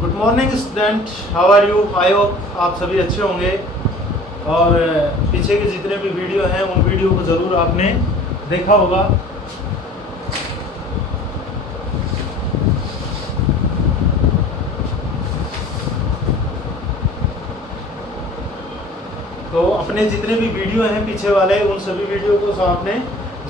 Good morning student, how are you? I hope आप सभी अच्छे होंगे। और पीछे के जितने भी वीडियो हैं उन वीडियो को ज़रूर आपने देखा होगा। तो अपने जितने भी वीडियो हैं पीछे वाले, उन सभी वीडियो को आपने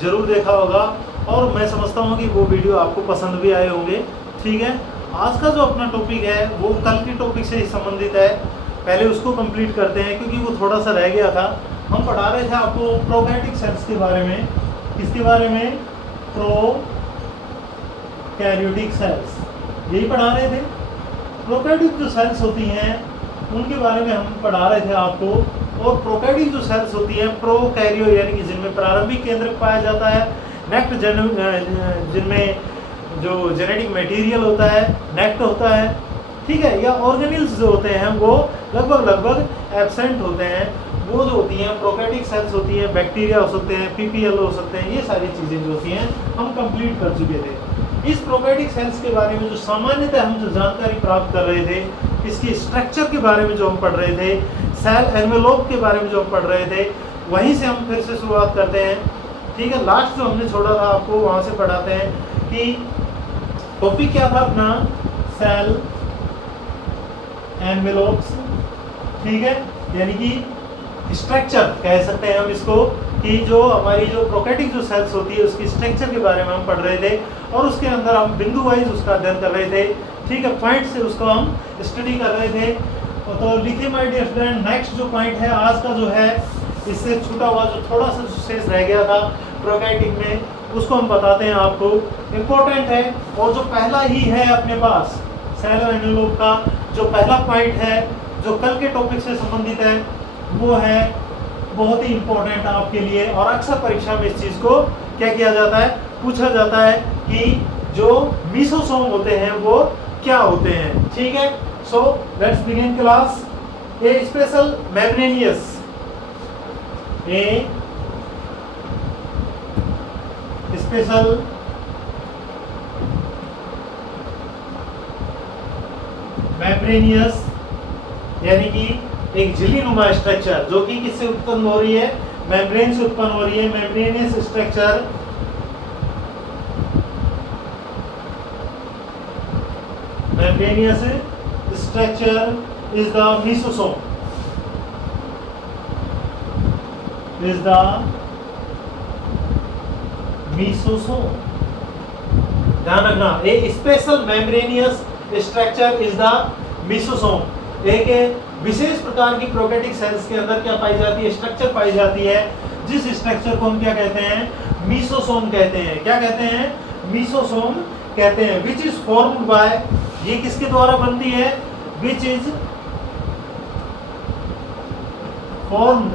ज़रूर देखा होगा और मैं समझता हूँ कि वो वीडियो आपको पसंद भी आए होंगे। ठीक है, आज का जो अपना टॉपिक है वो कल के टॉपिक से ही संबंधित है। पहले उसको कंप्लीट करते हैं क्योंकि वो थोड़ा सा रह गया था। हम पढ़ा रहे थे आपको प्रोकैरियोटिक सेल्स के बारे में। किसके बारे में? प्रोकैरियोटिक सेल्स, यही पढ़ा रहे थे। प्रोकैरियोटिक जो सेल्स होती हैं उनके बारे में हम पढ़ा रहे थे आपको। और प्रोकैरियोटिक जो सेल्स होती हैं प्रोकैरियो यानी कि जिनमें प्रारंभिक केंद्रक पाया जाता है, नेक्ट जिनमें जो जेनेटिक मटेरियल होता है नेक्ट होता है। ठीक है, या ऑर्गेनिल्स जो होते हैं वो लगभग एब्सेंट होते हैं। वो जो होती हैं प्रोकैरियोटिक सेल्स होती हैं, बैक्टीरिया हो सकते हैं, पीपीएल हो सकते हैं, ये सारी चीज़ें जो होती हैं हम कंप्लीट कर चुके थे। इस प्रोकैरियोटिक सेल्स के बारे में जो सामान्यतः हम जो जानकारी प्राप्त कर रहे थे, इसकी स्ट्रक्चर के बारे में जो हम पढ़ रहे थे, सेल एनवेलोप के बारे में जो हम पढ़ रहे थे, वहीं से हम फिर से शुरुआत करते हैं। ठीक है, लास्ट जो हमने छोड़ा था आपको वहाँ से पढ़ाते हैं कि टॉपिक क्या था अपना, सेल एनवेलोप्स। ठीक है, यानी कि स्ट्रक्चर कह सकते हैं हम इसको, कि जो हमारी जो प्रोकैरियोटिक जो सेल्स होती है उसकी स्ट्रक्चर के बारे में हम पढ़ रहे थे और उसके अंदर हम बिंदु वाइज उसका अध्ययन कर रहे थे। ठीक है, पॉइंट से उसको हम स्टडी कर रहे थे। तो लिखिए माय डियर स्टूडेंट, नेक्स्ट जो पॉइंट है आज का जो है, इससे छूटा हुआ जो थोड़ा सा शेष रह गया था प्रोकैरियोटिक में, उसको हम बताते हैं आपको। इम्पोर्टेंट है और जो पहला ही है अपने पास सेल एनवेलोप का जो पहला पॉइंट है जो कल के टॉपिक से संबंधित है, वो है बहुत ही इम्पोर्टेंट आपके लिए। और अक्सर परीक्षा में इस चीज़ को क्या किया जाता है, पूछा जाता है कि जो मीसोसोम होते हैं वो क्या होते हैं। ठीक है, so let's begin class. A special membranosus, A special membranosus यानी कि एक झिल्लीनुमा स्ट्रक्चर जो कि किससे उत्पन्न हो रही है, मेम्ब्रेन से उत्पन्न हो रही है। Membranous structure is the mesosome, ध्यान रखना, a special membranous structure is the mesosome. एक विशेष प्रकार की प्रोकैरियोटिक सेल्स के अंदर क्या पाई जाती है, स्ट्रक्चर पाई जाती है, जिस स्ट्रक्चर को हम क्या कहते हैं, मीसोसोम कहते हैं। क्या कहते हैं? मीसोसोम कहते हैं। विच इज फॉर्म्ड बाय, ये किसके द्वारा बनती है, विच इज फॉर्म्ड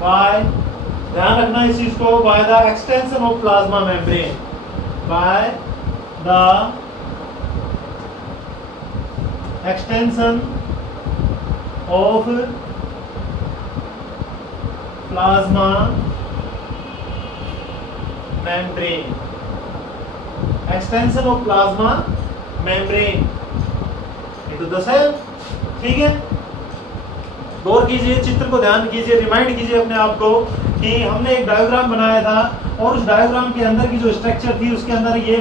बाय, ध्यान रखना इस चीज को, by the extension of plasma membrane, by the extension of plasma membrane, extension of plasma membrane into the cell। ठीक है, गौर कीजिए, चित्र को ध्यान कीजिए, रिमाइंड कीजिए अपने आप को कि हमने एक डायग्राम बनाया था और उस डायग्राम के अंदर की जो स्ट्रक्चर थी उसके अंदर ये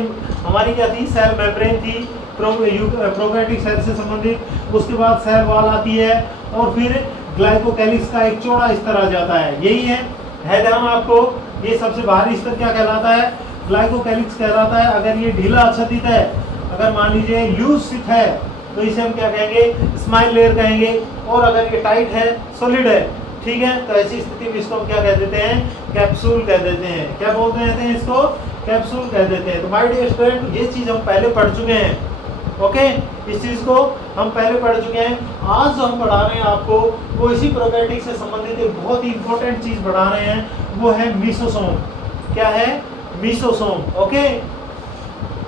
हमारी क्या थी, सेल मेम्ब्रेन थी प्रोकैरियोटिक सेल से संबंधित। उसके बाद सेल वॉल आती है और फिर ग्लाइकोकैलिक्स का एक चौड़ा स्तर आ जाता है। यही है ध्यान आपको, ये सबसे बाहरी स्तर क्या कहलाता है, ग्लाइकोकैलिक्स कहलाता है। अगर ये ढीला आच्छादित है, अगर मान लीजिए लूज स्थित है, तो इसे हम क्या कहेंगे, स्माइल लेयर कहेंगे। और अगर ये टाइट है, सॉलिड है, ठीक है, तो ऐसी स्थिति में इसको हम क्या कह देते हैं, कैप्सूल कह देते हैं। क्या बोलते हैं इसको, कैप्सूल कह देते हैं। तो माय डियर स्टूडेंट, ये चीज हम पहले पढ़ चुके हैं। ओके, इस चीज को हम पहले पढ़ चुके हैं। आज जो हम पढ़ा रहे हैं आपको वो इसी प्रोकैरियोटिक से संबंधित एक बहुत ही इंपॉर्टेंट चीज पढ़ा रहे हैं, वो है मीसोसोम। क्या है, मीसोसोम। ओके,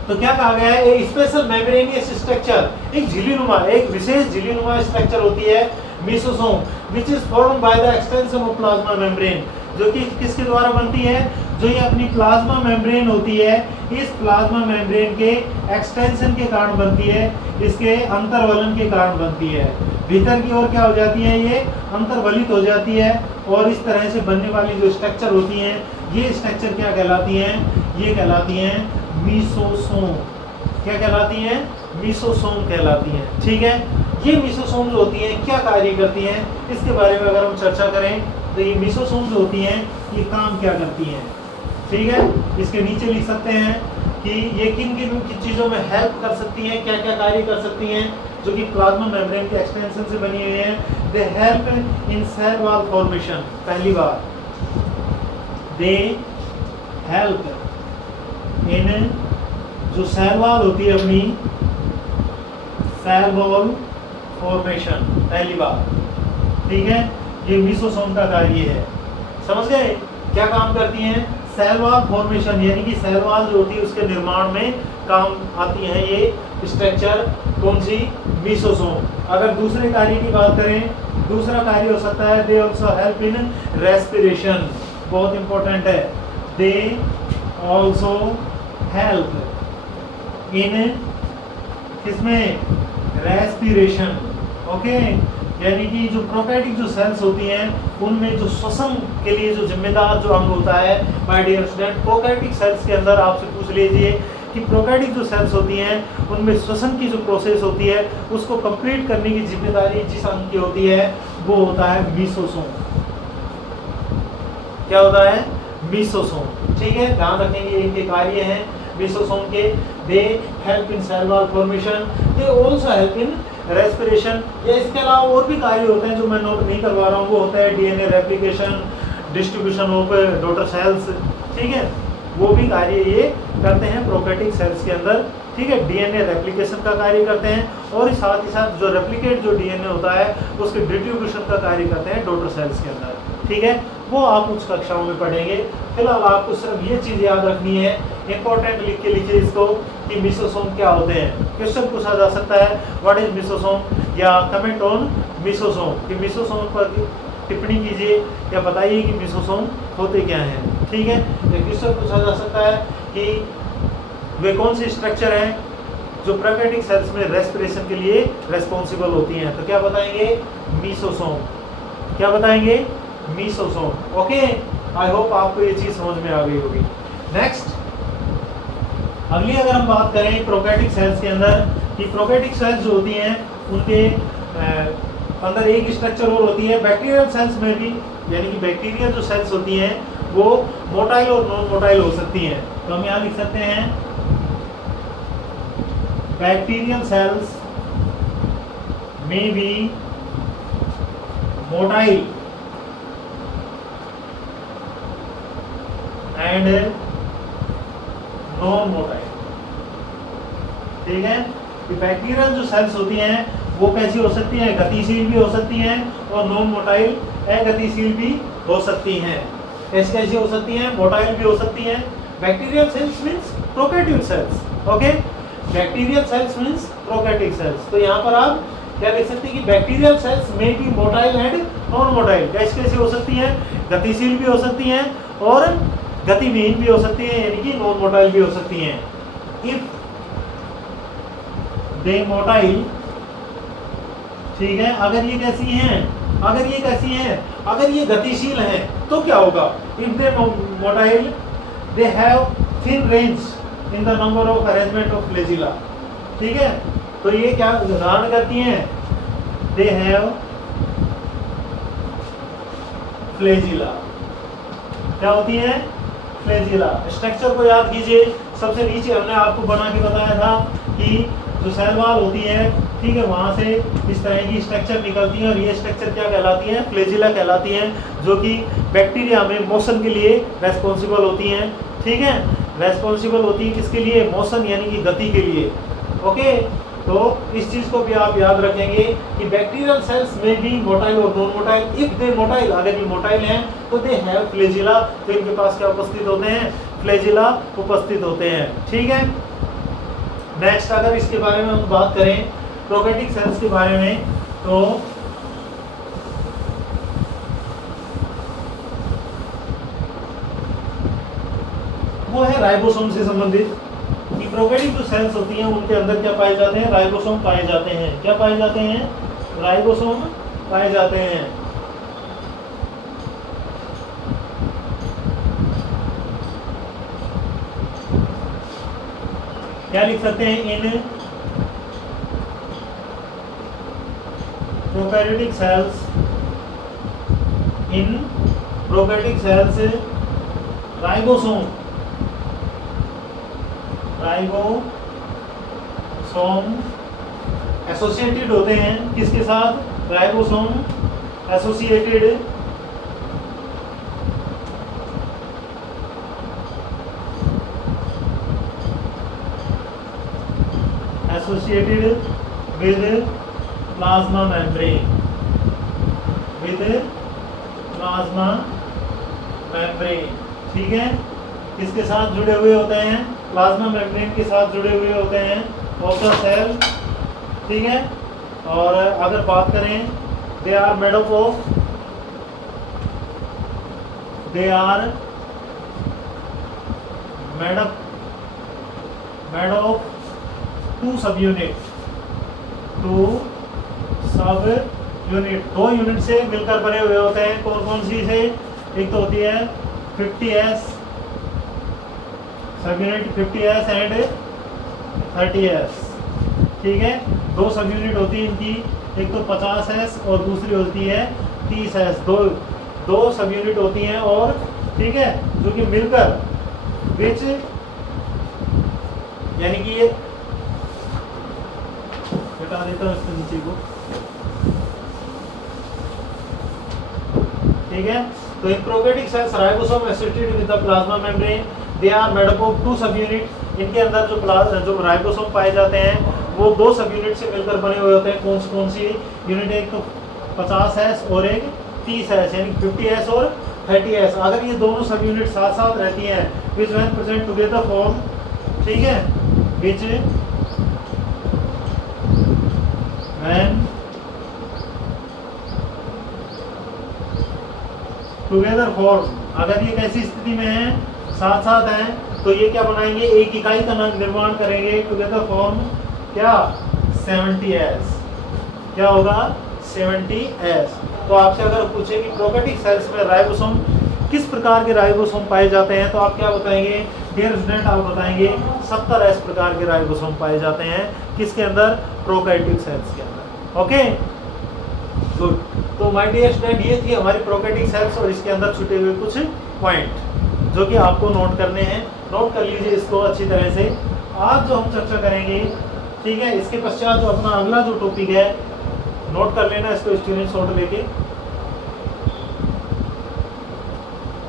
तो क्या कहा गया है, एक स्पेशल मेम्ब्रेनियस स्ट्रक्चर, एक झिल्लीनुमा, एक विशेष झिल्लीनुमा स्ट्रक्चर होती है mesosome, which is formed by the extension of plasma membrane, जो कि किसके द्वारा बनती है, जो ये अपनी प्लाज्मा मेम्ब्रेन होती है, इस प्लाज्मा मेम्ब्रेन के एक्सटेंशन के कारण बनती है, इसके अंतर्वलन के कारण बनती है। भीतर की ओर क्या हो जाती है, ये अंतर्वलित हो जाती है और इस तरह से बनने वाली जो स्ट्रक्चर होती हैं, ये स्ट्रक्चर क्या कहलाती हैं, ये कहलाती हैं मीसोसोम। क्या कहलाती हैं, मीसोसोम कहलाती हैं। ठीक है, ये मीसोसोम जो होती हैं क्या कार्य करती हैं, इसके बारे में अगर हम चर्चा करें तो ये मीसोसोम जो होती हैं ये काम क्या करती हैं। ठीक है, इसके नीचे लिख सकते हैं कि ये किन किन चीज़ों में हेल्प कर सकती हैं, क्या क्या कार्य कर सकती हैं, जो कि प्लाज्मा मेम्ब्रेन के एक्सटेंशन से बनी हुई हैं। They help in cell wall formation, पहली बार दे हेल्प इन जो सेल वॉल होती है अपनी, सेल वॉल फॉर्मेशन, पहली बार। ठीक है, ये मीसोसोम का कार्य है। समझ गए क्या काम करती हैं, सेल वॉल फॉर्मेशन, यानी कि सेल वॉल जो होती है उसके निर्माण में काम आती है ये स्ट्रक्चर, कौन सी, मीसोसोम। अगर दूसरे कार्य की बात करें, दूसरा कार्य हो सकता है दे ऑल्सो हेल्प इन रेस्पिरेशन, बहुत इंपॉर्टेंट है। दे ऑल्सो हेल्प इन किसमें, रेस्पिरेशन। ओके, यानी कि जो प्रोकैरियोटिक जो सेल्स होती हैं उनमें जो श्वसन के लिए जो जिम्मेदार जो अंग होता है, my dear student, prokaryotic cells के अंदर आपसे पूछ लीजिए कि प्रोकैरियोटिक जो सेल्स होती हैं उनमें श्वसन की जो प्रोसेस होती है उसको कंप्लीट करने की जिम्मेदारी जिस अंग की होती है वो होता है मीसोसोम। क्या होता है, मीसोसोम। ठीक है, ध्यान रखेंगे इनके कार्य हैं मीसोसोम के। They help in cell wall formation, they also help in respiration. या इसके अलावा और भी कार्य होते हैं जो मैं नोट नहीं करवा रहा हूँ, वो होता है DNA replication, distribution of daughter cells. ठीक है, वो भी कार्य ये करते हैं प्रोकैरियोटिक सेल्स के अंदर। ठीक है, डीएनए रेप्लिकेशन का कार्य करते हैं और साथ ही साथ जो रेप्लिकेट जो डीएनए होता है उसके डिस्ट्रीब्यूशन का कार्य करते हैं डॉटर सेल्स के अंदर। ठीक है, वो आप उच्च कक्षाओं में पढ़ेंगे। फिलहाल आपको सिर्फ ये चीज़ याद रखनी है, इंपॉर्टेंट लिख के लिखिए इसको कि मीसोसोम क्या होते हैं। क्वेश्चन पूछा जा सकता है व्हाट इज मीसोसोम, या कमेंट ऑन मीसोसोम, कि मीसोसोम पर टिप्पणी कीजिए या बताइए कि मीसोसोम होते क्या हैं। ठीक है, ये क्वेश्चन पूछा जा सकता है कि वे कौन सी स्ट्रक्चर हैं जो प्रोकैरियोटिक सेल्स में रेस्पिरेशन के लिए रेस्पॉन्सिबल होती हैं, तो क्या बताएंगे, मीसोसोम। क्या बताएंगे, मीसोसोम। ओके, आई होप आपको ये चीज़ समझ में आ गई होगी। नेक्स्ट, अगली अगर हम बात करें प्रोकैरियोटिक सेल्स के अंदर, कि प्रोकैरियोटिक सेल्स जो होती हैं उनके अंदर एक स्ट्रक्चर और होती है। बैक्टीरियल सेल्स में भी, यानी कि बैक्टीरियल जो सेल्स होती हैं वो मोटाइल और नॉन मोटाइल हो सकती हैं। तो हम यहाँ लिख सकते हैं बैक्टीरियल सेल्स में भी मोटाइल एंड नॉन मोटाइल। ठीक है, कि बैक्टीरियल जो सेल्स होती हैं वो कैसी हो सकती हैं, गतिशील भी हो सकती हैं और नॉन मोटाइल अगतिशील भी हो सकती हैं। कैसी कैसी हो सकती हैं, मोटाइल भी हो सकती हैं। Bacterial cells means prokaryotic cells. Okay, bacterial cells means prokaryotic cells. तो यहाँ पर आप क्या लिख सकते हैं कि बैक्टीरियल सेल्स में भी मोटाइल एंड नॉन मोटाइल, कैसी कैसी हो सकती हैं, गतिशील भी हो सकती हैं और गतिविहीन भी हो सकती हैं, यानी कि नॉन मोटाइल भी हो सकती हैं। इफ दे मोटाइल, ठीक है, अगर ये कैसी हैं, अगर ये कैसी हैं, अगर ये गतिशील हैं तो क्या होगा, if they motile they have thin range in the number of arrangement of flagella. ठीक है, तो ये क्या धारण करती हैं, दे हैव फ्लैजिला। क्या होती है, फ्लैजिला। स्ट्रक्चर को याद कीजिए, सबसे नीचे हमने आपको बना के बताया था कि जो सेल वॉल होती है, ठीक है, वहाँ से इस तरह की स्ट्रक्चर निकलती है और ये स्ट्रक्चर क्या कहलाती है, फ्लैजिला कहलाती हैं, जो कि बैक्टीरिया में मोशन के लिए रेस्पॉन्सिबल होती हैं। ठीक है, रेस्पॉन्सिबल होती है किसके लिए, मोशन यानी कि गति के लिए। ओके, तो इस चीज़ को भी आप याद रखेंगे कि बैक्टीरियल सेल्स में भी मोटाइल और non motile. If they motile, अगर ये मोटाइल हैं तो दे हैव फ्लैजिला, तो इनके पास क्या उपस्थित होते हैं, फ्लैजिला उपस्थित होते हैं। ठीक है, नेक्स्ट अगर इसके बारे में हम बात करें प्रोकैरियोटिक सेल्स के बारे में, तो वो है राइबोसोम से संबंधित, कि प्रोकैरियोटिक जो सेल्स होती हैं उनके अंदर क्या पाए जाते हैं, राइबोसोम पाए जाते हैं। क्या पाए जाते हैं, राइबोसोम पाए जाते हैं। क्या लिख सकते हैं, इन प्रोकैरियोटिक सेल्स, इन prokaryotic cells ribosome, ribosome associated होते हैं, किसके साथ, ribosome associated with plasma membrane, with plasma membrane. ठीक है, किसके साथ जुड़े हुए होते हैं, प्लाज्मा मेम्ब्रेन के साथ जुड़े हुए होते हैं ऑफ द सेल। ठीक है, और अगर बात करें, they are made up of, they are made of two subunit, दो यूनिट से मिलकर बने हुए होते हैं। कौन कौन सी से, एक तो होती है 50S सब यूनिट, 50S एंड 30S। ठीक है, दो सब यूनिट होती है इनकी, एक तो 50S और दूसरी होती है 30S। दो सब यूनिट होती हैं, और ठीक है, जो कि मिलकर विच, यानी कि ये हटा देता हूँ इसके नीचे को। ठीक है, तो in prokaryotic cells ribosome associated with the plasma membrane, they are made up of two subunit. इनके अंदर जो राइबोसोम पाए जाते हैं वो दो सब यूनिट से मिलकर बने हुए होते हैं। कौन सी यूनिट, एक तो 50S और एक 30S, यानी 50S और 30S। अगर ये दोनों सब यूनिट साथ साथ रहती हैं, विच व्हेन प्रेजेंट टुगेदर फॉर्म, ठीक है, विच व्हेन टुगेदर फॉर्म, अगर ये कैसी स्थिति में है, साथ साथ हैं, तो ये क्या बनाएंगे, एक इकाई का निर्माण करेंगे। टुगेदर फॉर्म क्या, 70S। क्या होगा, 70S। तो आपसे अगर पूछे कि प्रोकैरियोटिक सेल्स में राइबोसोम, किस प्रकार के राइबोसोम पाए जाते हैं, तो आप क्या बताएंगे, डियर स्टूडेंट, आप बताएंगे 70S प्रकार के राइबोसोम पाए जाते हैं। किसके अंदर, प्रोकैरियोटिक सेल्स के अंदर। Okay, good. तो माय डियर स्टूडेंट, ये थी हमारी प्रोकैरियोटिक सेल्स और इसके अंदर छुटे हुए कुछ पॉइंट जो कि आपको नोट करने हैं। नोट कर लीजिए इसको अच्छी तरह से। आज जो हम चर्चा करेंगे, ठीक है, इसके पश्चात जो अपना अगला जो टॉपिक है, नोट कर लेना इसको स्क्रीनशॉट लेके।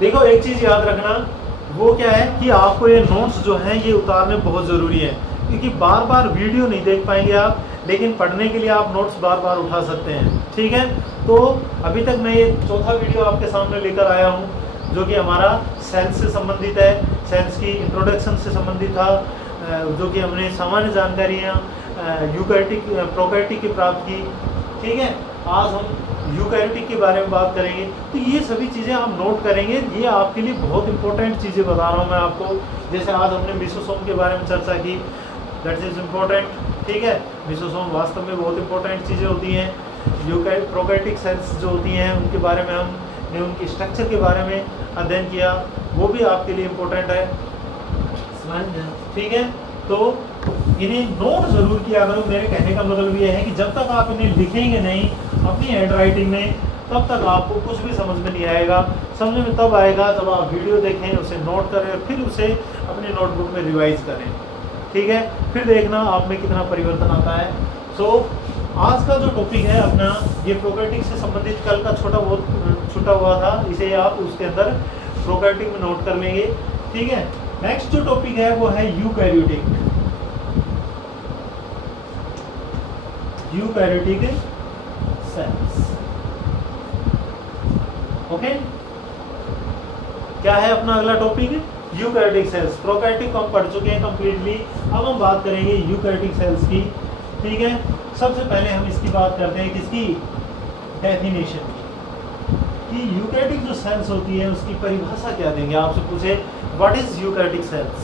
देखो, एक चीज याद रखना, वो क्या है कि आपको ये नोट्स जो हैं ये उतारने बहुत ज़रूरी है, क्योंकि बार बार वीडियो नहीं देख पाएंगे आप, लेकिन पढ़ने के लिए आप नोट्स बार बार उठा सकते हैं। ठीक है, तो अभी तक मैं ये चौथा वीडियो आपके सामने लेकर आया हूँ, जो कि हमारा सेल्स से संबंधित है, सेल्स की इंट्रोडक्शन से संबंधित था, जो कि हमने सामान्य जानकारियाँ यूकैरियोटिक प्रोकैरियोटिक की प्राप्त की। ठीक है, आज हम यूकैरियोटिक के बारे में बात करेंगे। तो ये सभी चीज़ें हम नोट करेंगे, ये आपके लिए बहुत इंपॉर्टेंट चीज़ें बता रहा हूँ मैं आपको। जैसे आज हमने मेसोसोम के बारे में चर्चा की, दैट इज़ इम्पोर्टेंट। ठीक है, मेसोसोम वास्तव में बहुत इंपॉर्टेंट चीज़ें होती हैं। प्रोकैरियोटिक सेल्स जो होती हैं उनके बारे में हमने उनकी स्ट्रक्चर के बारे में अध्ययन किया, वो भी आपके लिए इम्पोर्टेंट है। ठीक है, तो इन्हें नोट ज़रूर किया करो। मेरे कहने का मतलब ये है कि जब तक आप इन्हें लिखेंगे नहीं अपनी हैंड राइटिंग में, तब तक आपको कुछ भी समझ में नहीं आएगा। समझ में तब आएगा जब आप वीडियो देखें, उसे नोट करें और फिर उसे अपनी नोटबुक में रिवाइज करें। ठीक है, फिर देखना आप में कितना परिवर्तन आता है। सो आज का जो टॉपिक है अपना, ये प्रोकैरियोटिक से संबंधित कल का छूटा हुआ था, इसे आप उसके अंदर प्रोकैरियोटिक में नोट कर लेंगे। ठीक है, नेक्स्ट जो टॉपिक है वो है यूकैरियोटिक। Eukaryotic cells. ओके, क्या है अपना अगला टॉपिक, यूकैरियोटिक सेल्स। प्रोकैरियोटिक हम पढ़ चुके हैं कंप्लीटली, अब हम बात करेंगे यूकैरियोटिक सेल्स की। ठीक है, सबसे पहले हम इसकी बात करते हैं, किसकी, डेफिनेशन की। कि यूकैरियोटिक जो सेल्स होती है उसकी परिभाषा क्या देंगे। आपसे पूछे व्हाट इज यूकैरियोटिक सेल्स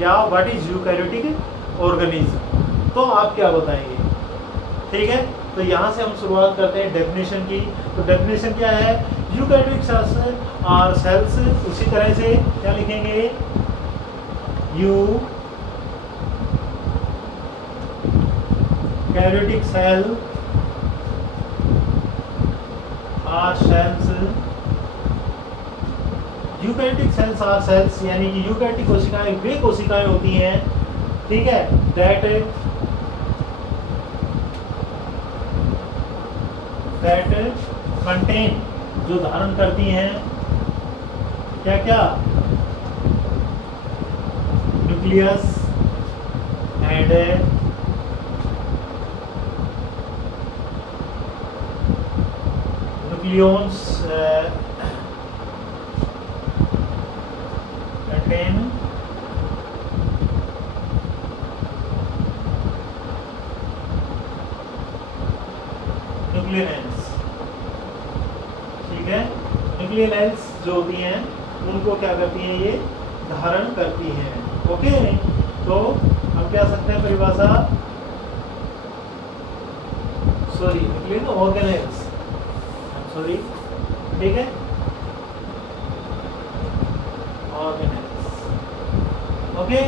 या व्हाट इज यूकैरियोटिक ऑर्गेनिज्म, तो आप क्या बताएंगे। ठीक है, तो यहाँ से हम शुरुआत करते हैं डेफिनेशन की। तो डेफिनेशन क्या है, यूकैरियोटिक सेल्स आर सेल्स, उसी तरह से क्या लिखेंगे, eukaryotic cell are cells, eukaryotic cells are cells यानी कि यूकैरियोटिक कोशिकाएं वे कोशिकाएं होती हैं, ठीक है, दैट कंटेन, जो धारण करती हैं क्या क्या, nucleus and nucleons, contain nucleus, ठीक है, न्यूक्लियस जो होती हैं उनको क्या करती हैं, ये धारण करती हैं। ओके, तो हम क्या सकते हैं परिभाषा, सॉरी न्यूक्लियस ऑर्गेनेल्स, सॉरी, ठीक है, organelles, okay,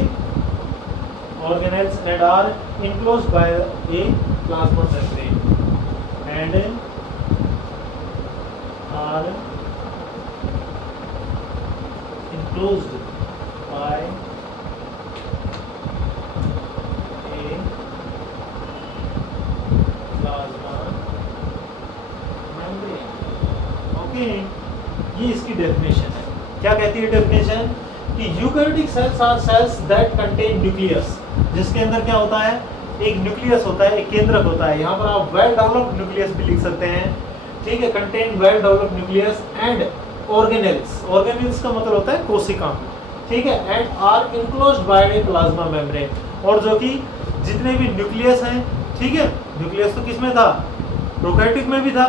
organelles and are enclosed by a plasma membrane and are enclosed by a plasma membrane। Okay, ये इसकी डेफिनेशन है। क्या कहती है डेफिनेशन कि eukaryotic cells are cells that contain nucleus, जिसके अंदर क्या होता है, एक न्यूक्लियस होता है, एक केंद्रक होता है। यहाँ पर आप वेल डेवलप्ड न्यूक्लियस भी लिख सकते हैं, ठीक है, contain well developed nucleus and organelles, organelles का मतलब होता है कोशिका, ठीक है, and are enclosed by a plasma membrane, और जो कि जितने भी न्यूक्लियस हैं, ठीक है, न्यूक्लियस तो किसमें था, प्रोकैरियोटिक में भी था,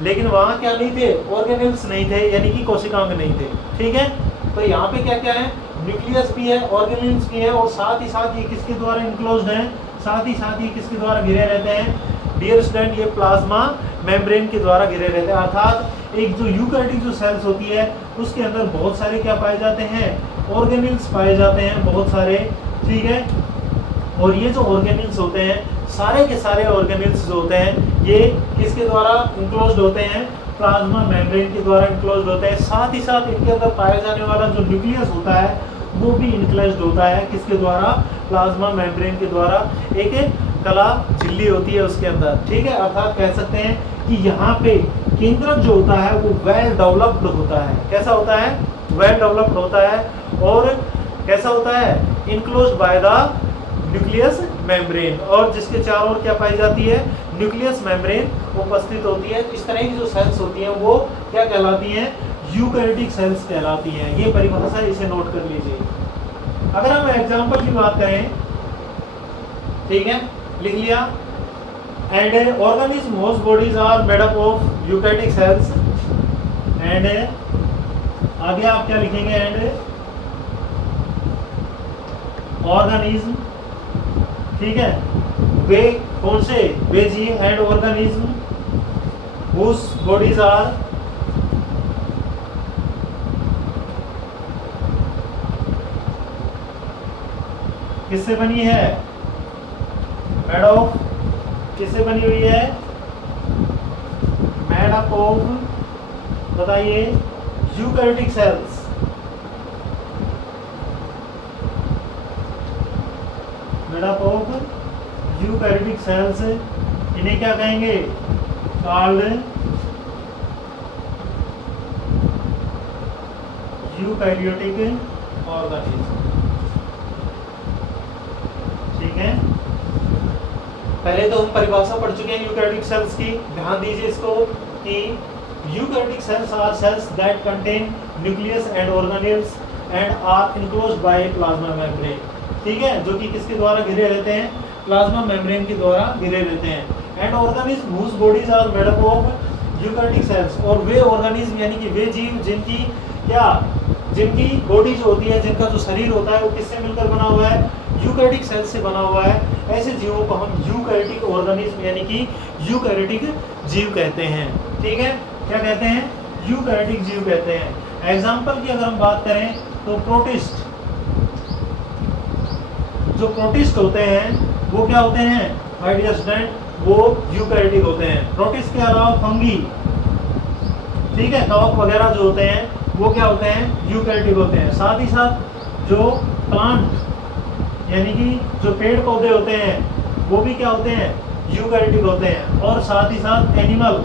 लेकिन वहाँ क्या नहीं थे, ऑर्गेनेल्स नहीं थे, यानी कि कोशिकांग नहीं थे, ठीक है। तो यहाँ पे क्या क्या है, न्यूक्लियस भी है, ऑर्गेनेल्स भी है, और साथ ही साथ ये किसके द्वारा इनक्लोज्ड है, साथ ही साथ ये किसके द्वारा घिरे रहते हैं, डियर स्टूडेंट, ये प्लाज्मा मेम्ब्रेन के द्वारा घिरे रहते हैं। अर्थात एक जो यूकैरियोटिक जो सेल्स होती है उसके अंदर बहुत सारे क्या पाए जाते हैं, ऑर्गेनेल्स पाए जाते हैं, बहुत सारे, ठीक है, और ये जो ऑर्गेनेल्स होते हैं, सारे के सारे ऑर्गेनेल्स जो होते हैं ये किसके द्वारा इनक्लोज्ड होते हैं, प्लाज्मा मेम्ब्रेन के द्वारा इनक्लोज्ड होते हैं। साथ ही साथ इनके अंदर पाया जाने वाला जो न्यूक्लियस होता है वो भी इनक्लोज्ड होता है, किसके द्वारा, प्लाज्मा मेम्ब्रेन के द्वारा। एक कला झिल्ली होती है उसके अंदर, ठीक है। अर्थात कह सकते हैं कि यहाँ पे केंद्रक जो होता है वो वेल डेवलप्ड होता है। कैसा होता है, वेल डेवलप्ड होता है, और कैसा होता है, enclosed by the nucleus membrane, और जिसके चारों ओर क्या पाई जाती है, न्यूक्लियस मेम्ब्रेन उपस्थित होती है। इस तरह की जो सेल्स होती हैं वो क्या कहलाती हैं, यूकैरियोटिक सेल्स कहलाती हैं। ये परिभाषा इसे नोट कर लीजिए। अगर हम एग्जांपल की बात करें, ठीक है, लिख लिया, and organism whose bodies are made up of eukaryotic cells, and आगे आप क्या लिखेंगे, एंड ऑर्गेनिज्म, ठीक है, वे कौन से, वे जी and organism whose bodies are किससे बनी है, मेड ऑफ, किससे बनी हुई है, मेड अप ऑफ, बताइए, eukaryotic cells, made up of eukaryotic cells, इन्हें क्या कहेंगे, कॉल्ड यूकैरियोटिक ऑर्गेनिज्म, ठीक है। पहले तो हम परिभाषा पढ़ चुके हैं यूकैरियोटिक सेल्स की, ध्यान दीजिए इसको, कि eukaryotic cells are cells that contain nucleus and organelles and are enclosed by plasma membrane, ठीक है, जो कि किसके द्वारा घिरे रहते हैं, प्लाज्मा मेम्ब्रेन के द्वारा घिरे रहते हैं। And organism whose bodies are made up of eukaryotic cells, और वे ऑर्गेनिज्म यानी कि वे जीव जिनकी क्या, जिनकी बॉडी जो होती है, जिनका जो शरीर होता है वो किससे मिलकर बना हुआ है, यूकैरियोटिक सेल से बना हुआ है, ऐसे जीवों को हम यूकैरियोटिक ऑर्गेनिज्म यानी कि यूकैरियोटिक जीव कहते हैं। ठीक है, क्या कहते हैं, यूकैरियोटिक जीव कहते हैं। एग्जाम्पल की अगर हम बात करें तो प्रोटिस्ट, जो प्रोटिस्ट होते हैं वो क्या होते हैं माय डियर स्टूडेंट, वो यूकैरियोटिक होते हैं। प्रोटिस्ट के अलावा फंगी, ठीक है, कवक वगैरह जो होते हैं वो क्या होते हैं, यूकैरियोटिक होते हैं। साथ ही साथ जो प्लांट यानी कि जो पेड़ पौधे होते हैं वो भी क्या होते हैं, यूकैरियोटिक होते हैं। और साथ ही साथ एनिमल,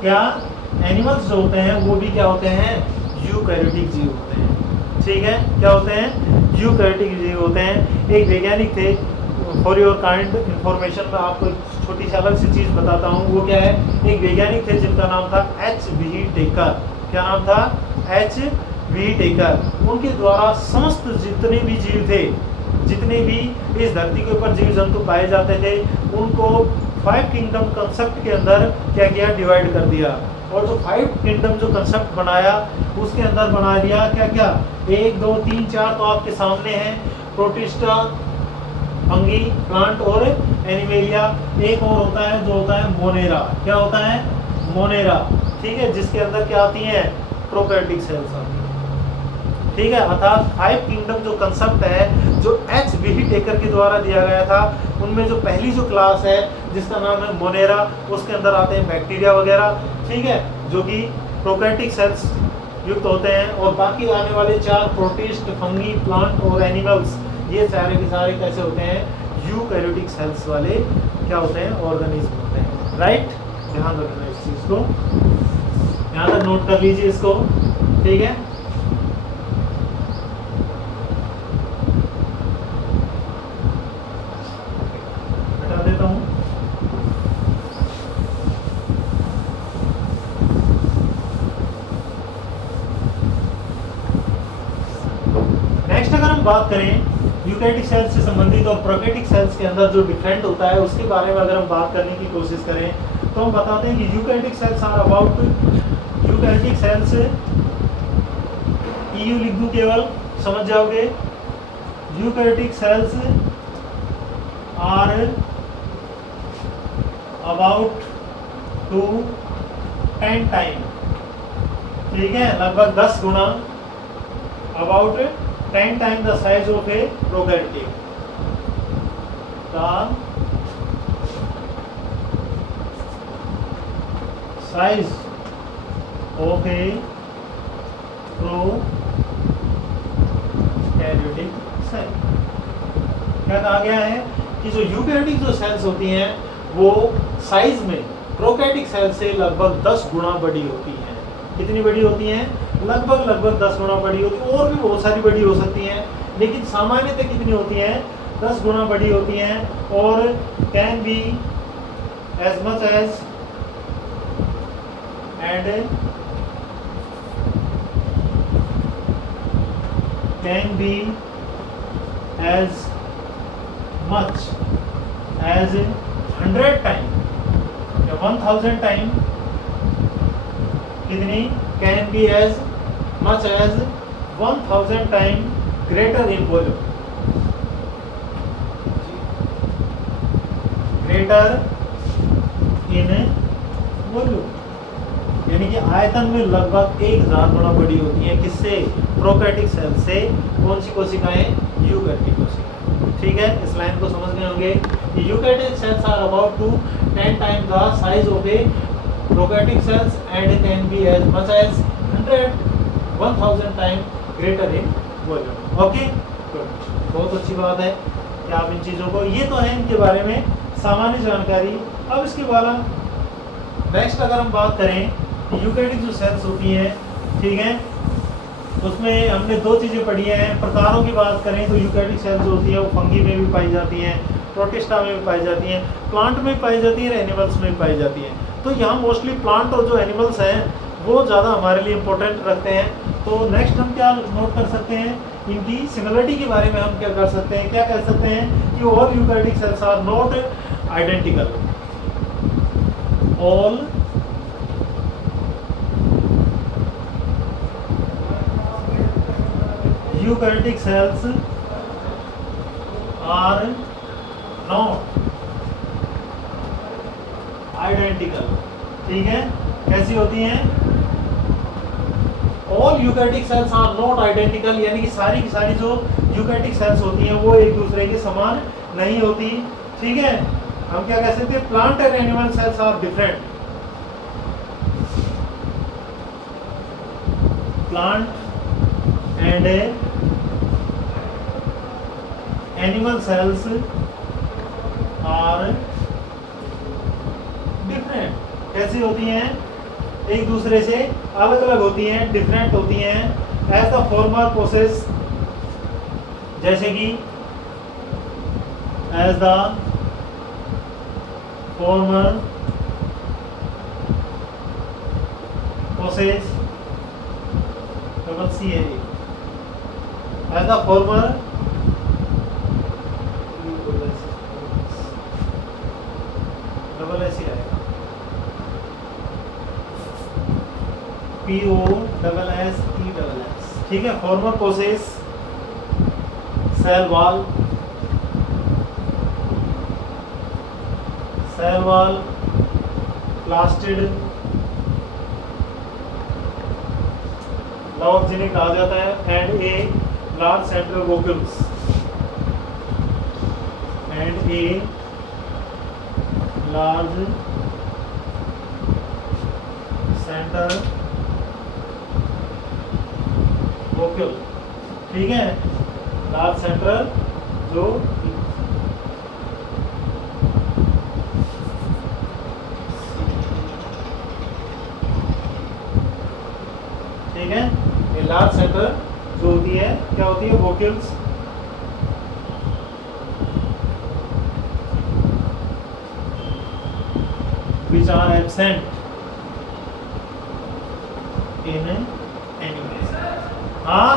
क्या, एनिमल्स जो होते हैं वो भी क्या होते हैं, यूकैरियोटिक जीव होते हैं। ठीक है, क्या होते हैं, यूकैरियोटिक जीव होते हैं। एक वैज्ञानिक थे, फॉर योर काइंड इंफॉर्मेशन में आपको छोटी सी अलग सी चीज़ बताता हूँ, वो क्या है, एक वैज्ञानिक थे जिनका नाम था H.V. टेकर। क्या नाम था, H.V. टेकर। उनके द्वारा समस्त जितने भी जीव थे, जितने भी इस धरती के ऊपर जीव जंतु पाए जाते थे, उनको 5 किंगडम कंसेप्ट के अंदर क्या किया, डिवाइड कर दिया। और जो 5 किंगडम जो कंसेप्ट बनाया उसके अंदर बना दिया क्या क्या, 1 2 3 4 तो आपके सामने हैं, प्रोटिस्टा, फंगी, प्लांट और एनिमेलिया। एक और होता है जो होता है मोनेरा। क्या होता है, मोनेरा। ठीक है, जिसके अंदर क्या आती हैं, प्रोकैरियोटिक सेल्स आती हैं। ठीक है, अर्थात 5 किंगडम जो कंसेप्ट है जो H.V. टेकर के द्वारा दिया गया था, उनमें जो पहली जो क्लास है जिसका नाम है मोनेरा, उसके अंदर आते हैं बैक्टीरिया वगैरह, ठीक है, जो कि प्रोकैरियोटिक सेल्स युक्त होते हैं। और बाकी आने वाले 4 प्रोटिस्ट, फंगी, प्लांट और एनिमल्स, ये सारे के सारे कैसे होते हैं, यूकैरियोटिक सेल्स वाले क्या होते हैं, ऑर्गेनिज्म होते हैं। राइट, ध्यान रखना इस चीज को, यहाँ तक नोट कर लीजिए इसको। ठीक है, बता देता हूँ। नेक्स्ट अगर हम बात करें यूकैरियोटिक सेल्स से संबंधित और प्रोकैरियोटिक सेल्स के अंदर जो डिफरेंट होता है उसके बारे में अगर हम बात करने की कोशिश करें तो हम बताते हैं कि eukaryotic cells are about, eukaryotic cells, EU लिख दूं केवल, समझ जाओगे। Eukaryotic cells are about to 10 time, ठीक है, लगभग 10 गुना, about 10 times the size of a prokaryotic. The size of a prokaryotic cell. क्या कहा गया है कि जो यूकैरियोटिक जो सेल्स होती हैं वो साइज में प्रोकैरियोटिक सेल से लगभग 10 गुना बड़ी होती हैं। कितनी बड़ी होती हैं, लगभग 10 गुना बड़ी होती है। और भी बहुत सारी बड़ी हो सकती हैं, लेकिन सामान्यतः कितनी होती हैं, 10 गुना बड़ी होती हैं। और can be as much as and can be as much as 100 time या 1000 टाइम, कितनी, can be as much as 1000 times greater in volume, greater in volume, यानी कि आयतन में लगभग 1000 गुना बड़ी होती है। किससे, प्रोकैरियोटिक सेल से। कौन सी कोशिकाएं, यूकैरियोटिक कोशिकाएं। ठीक है, इस लाइन को समझ गए होंगे। Eukaryotic cells are about to 10 times the size of a prokaryotic cells and can be as much as 1000 time greater in volume. Okay, बहुत अच्छी बात है कि आप इन चीज़ों को, ये तो है इनके बारे में सामान्य जानकारी। अब इसके बाद नेक्स्ट अगर हम बात करें यूकैरियोटिक जो सेल्स होती हैं, ठीक है, उसमें हमने 2 चीज़ें पढ़ी हैं। प्रकारों की बात करें तो यूकैरियोटिक सेल्स जो होती है वो फंगी में भी पाई जाती हैं, प्रोटिस्टा में भी पाई जाती हैं, प्लांट में भी पाई जाती हैं, एनिमल्स में भी पाई जाती हैं। तो यहाँ मोस्टली प्लांट और जो एनिमल्स हैं वो ज़्यादा हमारे लिए इम्पोर्टेंट रखते हैं। तो नेक्स्ट हम क्या नोट कर सकते हैं, इनकी सिमिलरिटी के बारे में हम क्या कर सकते हैं, क्या कह सकते हैं कि all eukaryotic cells are not identical, all eukaryotic cells are not identical. ठीक है, कैसी होती हैं? All eukaryotic cells are not identical, यानी कि सारी की सारी जो यूकैरियोटिक सेल्स होती हैं वो एक दूसरे के समान नहीं होती। ठीक है, हम क्या कह सकते हैं? Plant and animal cells are different. Plant and animal cells are different. कैसी होती हैं? एक दूसरे से अलग अलग होती हैं, डिफरेंट होती हैं। एज द फॉर्मर प्रोसेस, जैसे कि as the former process, see है as the former double S ही आएगा, POSSESS। ठीक है, former process cell wall plastid लॉगजेनिक कहा जाता है, and a large central vacuoles large centre vacuole. ठीक है, लार्ज सेंट्रल जो ठीक है, ये लार्ज सेंटर जो होती है क्या होती है? Vocals. which are absent in animals। हाँ,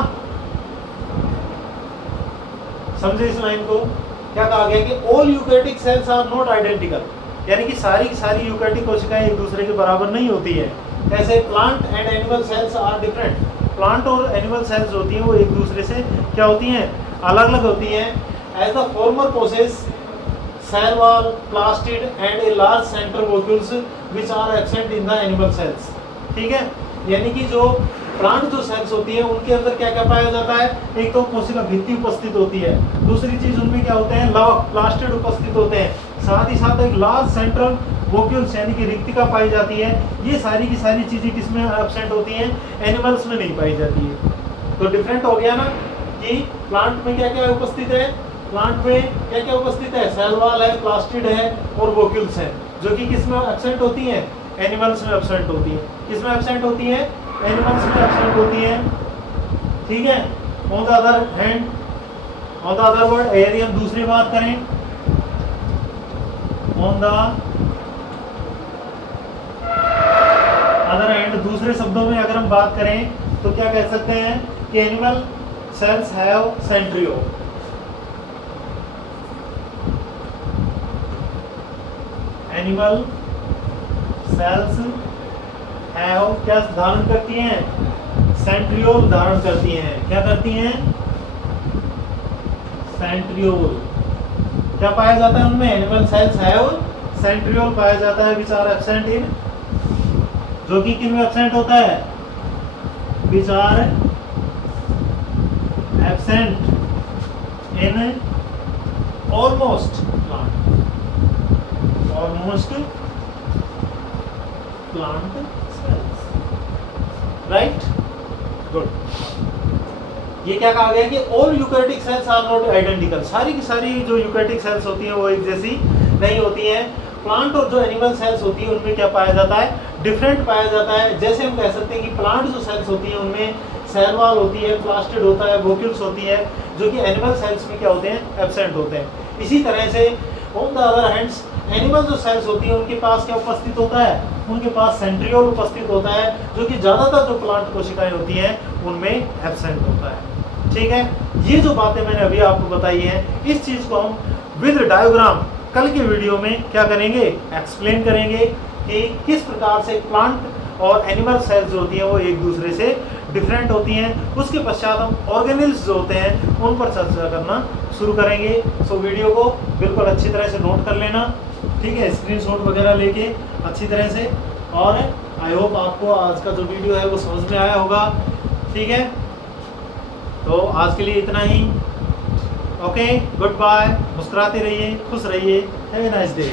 समझे इस लाइन को? क्या कहा गया कि all eukaryotic cells are not identical, यानी कि सारी की सारी यूकैरियोटिक कोशिकाएं एक दूसरे के बराबर नहीं होती है। ऐसे plant and animal cells are different. Plant और एनिमल सेल्स होती हैं वो एक दूसरे से क्या होती हैं? अलग अलग होती हैं। As the former process cell wall plastid and a large central vacuoles which are absent in the animal cells. ठीक है, यानी कि जो प्लांट जो सेल्स होती है उनके अंदर क्या क्या पाया जाता है? एक तो कोशिका भित्ति उपस्थित होती है, दूसरी चीज उनमें क्या होते हैं? लवक प्लास्टिड उपस्थित होते हैं, साथ ही साथ एक लार्ज सेंट्रल वोक्यूल्स यानी कि रिक्तिका पाई जाती है। ये सारी की सारी चीजें किसमें एब्सेंट होती हैं? एनिमल्स में नहीं पाई जाती है। तो डिफरेंट हो गया ना कि प्लांट में क्या क्या उपस्थित है? प्लांट में क्या क्या उपस्थित है? सेल वॉल है, प्लास्टिड है और वोक्यूल्स है, जो कि किसमें एब्सेंट होती हैं? एनिमल्स में एब्सेंट होती है। किसमें एब्सेंट होती है? एनिमल्स में एब्सेंट होती है। ठीक है, on the other hand, on the other word, यदि हम दूसरी बात करें, ऑन द अदर हैंड, दूसरे शब्दों में अगर हम बात करें तो क्या कह सकते हैं कि animal cells have Centrio. Animal cells have क्या धारण करती हैं? सेंट्रियोल धारण करती हैं। क्या करती हैं? सेंट्रियोल। क्या पाया जाता है उनमें? एनिमल सेल्स हैव सेंट्रियोल पाया जाता है, विच आर एब्सेंट इन, जो कि किन में एब्सेंट होता है? Which are absent in almost plant cells. Right, good. ये क्या कहा गया कि all eukaryotic cells are not identical. सारी की सारी जो यूकैरियोटिक सेल्स होती हैं वो एक जैसी नहीं होती हैं। प्लांट और जो एनिमल सेल्स होती है उनमें क्या पाया जाता है? डिफरेंट पाया जाता है। जैसे हम कह सकते हैं कि प्लांट जो सेल्स होती हैं उनमें सेल वॉल होती है, प्लास्टिड होता है, वोक्यूल्स होती है, जो कि एनिमल सेल्स में क्या होते हैं? एब्सेंट होते हैं। इसी तरह से on the other hands animal जो सेल्स होती है उनके पास क्या उपस्थित होता है? उनके पास सेंट्रियोल उपस्थित होता है, जो कि ज्यादातर जो प्लांट कोशिकाएं होती हैं उनमें एब्सेंट होता है। ठीक है, ये जो बातें मैंने अभी आपको बताई हैं, इस चीज को हम विद डायग्राम कल के वीडियो में क्या करेंगे? एक्सप्लेन करेंगे कि किस प्रकार से प्लांट और एनिमल सेल्स जो होती हैं वो एक दूसरे से डिफरेंट होती हैं। उसके पश्चात हम ऑर्गेनिल्स जो होते हैं उन पर चर्चा करना शुरू करेंगे। सो वीडियो को बिल्कुल अच्छी तरह से नोट कर लेना, ठीक है, स्क्रीनशॉट वगैरह लेके अच्छी तरह से। और आई होप आपको आज का जो वीडियो है वो समझ में आया होगा, ठीक है। तो आज के लिए इतना ही। Okay, good bye. मुस्कुराते रहिए, खुश रहिए। Have a nice day.